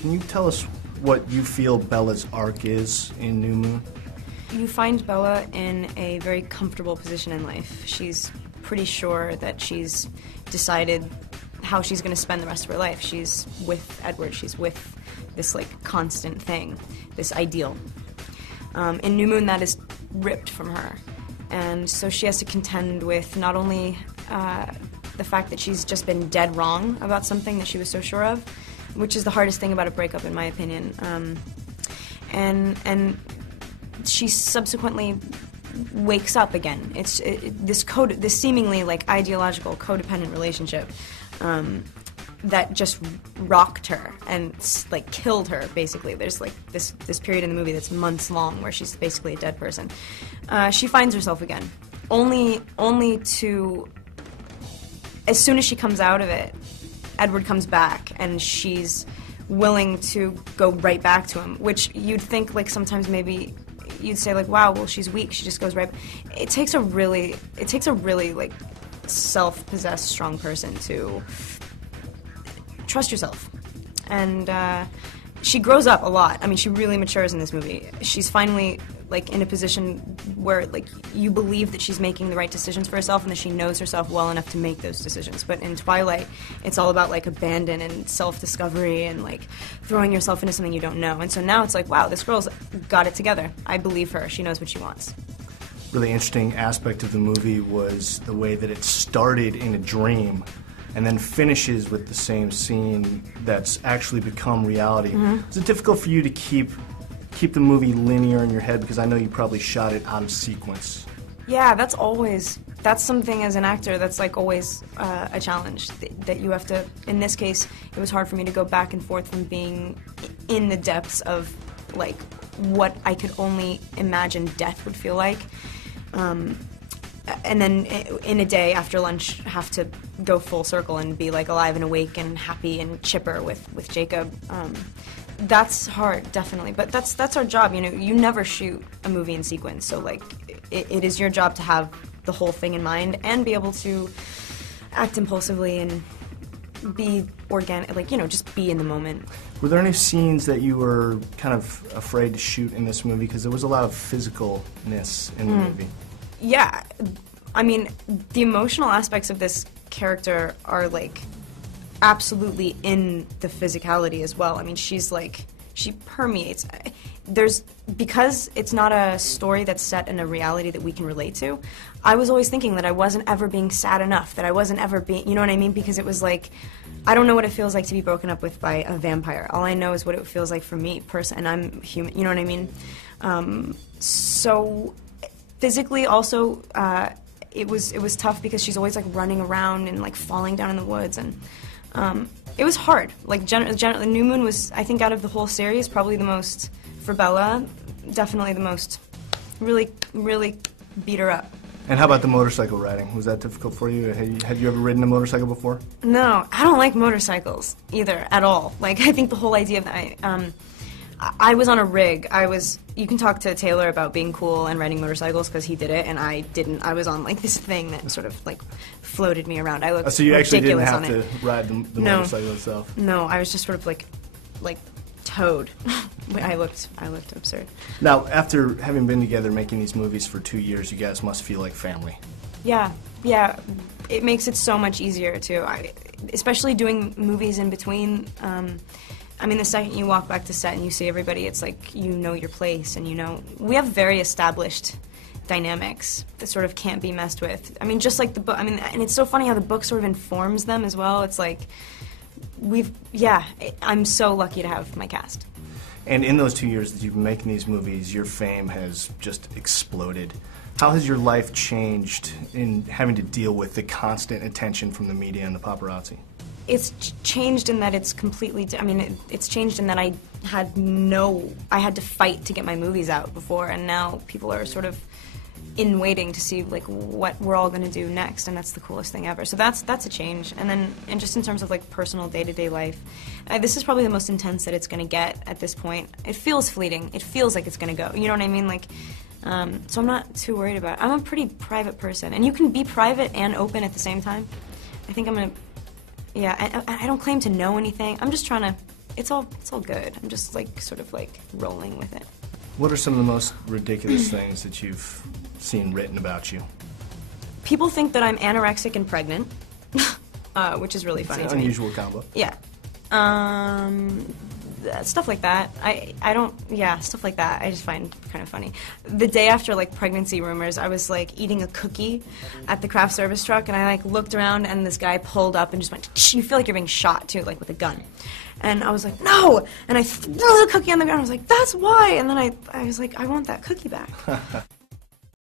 Can you tell us what you feel Bella's arc is in New Moon? You find Bella in a very comfortable position in life. She's pretty sure that she's decided how she's going to spend the rest of her life. She's with Edward. She's with this, like, constant thing, this ideal. In New Moon, that is ripped from her. And so she has to contend with not only the fact that she's just been dead wrong about something that she was so sure of, which is the hardest thing about a breakup, in my opinion. And she subsequently wakes up again. It's this seemingly, like, ideological, codependent relationship that just rocked her and, like, killed her, basically. There's, like, this period in the movie that's months long where she's basically a dead person. She finds herself again, only to, as soon as she comes out of it, Edward comes back and she's willing to go right back to him, which you'd think, like, sometimes maybe you'd say, like, wow, well, she's weak, she just goes right. It takes a really, like, self-possessed, strong person to trust yourself. And she grows up a lot. I mean, she really matures in this movie. She's finally, like, in a position where, like, you believe that she's making the right decisions for herself and that she knows herself well enough to make those decisions. But in Twilight, it's all about, like, abandon and self-discovery and, like, throwing yourself into something you don't know. And so now it's like, wow, this girl's got it together. I believe her. She knows what she wants. Really interesting aspect of the movie was the way that it started in a dream and then finishes with the same scene that's actually become reality. Mm-hmm. Is it difficult for you to keep the movie linear in your head? Because I know you probably shot it out of sequence. Yeah, that's something as an actor that's, like, always a challenge that you have to, in this case, it was hard for me to go back and forth from being in the depths of, like, what I could only imagine death would feel like. And then in a day after lunch have to go full circle and be, like, alive and awake and happy and chipper with Jacob. That's hard, definitely, but that's our job. You know, you never shoot a movie in sequence, so, like, it is your job to have the whole thing in mind and be able to act impulsively and be organic, like, you know, just be in the moment. Were there any scenes that you were kind of afraid to shoot in this movie? Because there was a lot of physicalness in the movie. Yeah, I mean, the emotional aspects of this character are, like, absolutely in the physicality as well. I mean, she's, like, she permeates. Because it's not a story that's set in a reality that we can relate to, I was always thinking that I wasn't ever being sad enough, that I wasn't ever being, you know what I mean? Because it was like, I don't know what it feels like to be broken up with by a vampire. All I know is what it feels like for me, and I'm human, you know what I mean? So physically also, it was tough because she's always, like, running around and, like, falling down in the woods, and it was hard. Like, generally, New Moon was, I think, out of the whole series, probably the most, for Bella, definitely the most, really, really beat her up. And how about the motorcycle riding? Was that difficult for you? Had you ever ridden a motorcycle before? No, I don't like motorcycles either, at all. Like, I think the whole idea of that, I was on a rig. You can talk to Taylor about being cool and riding motorcycles because he did it, and I didn't. I was on, like, this thing that sort of, like, floated me around. I looked so you actually didn't have to ride the motorcycle itself? No, I was just sort of, like towed. I looked absurd. Now, after having been together making these movies for 2 years, you guys must feel like family. Yeah. It makes it so much easier, too. Especially doing movies in between. I mean, the second you walk back to set and you see everybody, it's like you know your place, and you know... We have very established dynamics that sort of can't be messed with. I mean, just like the book... I mean, and it's so funny how the book sort of informs them as well. It's like, I'm so lucky to have my cast. And in those 2 years that you've been making these movies, your fame has just exploded. How has your life changed in having to deal with the constant attention from the media and the paparazzi? It's changed in that it's completely, it's changed in that I had to fight to get my movies out before, and now people are sort of in waiting to see, like, what we're all going to do next, and that's the coolest thing ever. So that's a change. And then, and just in terms of, like, personal day-to-day life, this is probably the most intense that it's going to get at this point. It feels fleeting. It feels like it's going to go. You know what I mean? Like, so I'm not too worried about it. I'm a pretty private person, and you can be private and open at the same time. I think I'm going to... Yeah, I don't claim to know anything. I'm just trying to it's all good. I'm just like sort of like rolling with it. What are some of the most ridiculous things that you've seen written about you? People think that I'm anorexic and pregnant, which is really funny. It's to an me. unusual combo. Yeah. Stuff like that. Stuff like that I just find kind of funny. The day after, like, pregnancy rumors, I was, like, eating a cookie at the craft service truck, and I, like, looked around, and this guy pulled up and just went, "Shh," you feel like you're being shot, too, like, with a gun. And I was like, no! And I threw the cookie on the ground. I was like, that's why! And then I was like, I want that cookie back.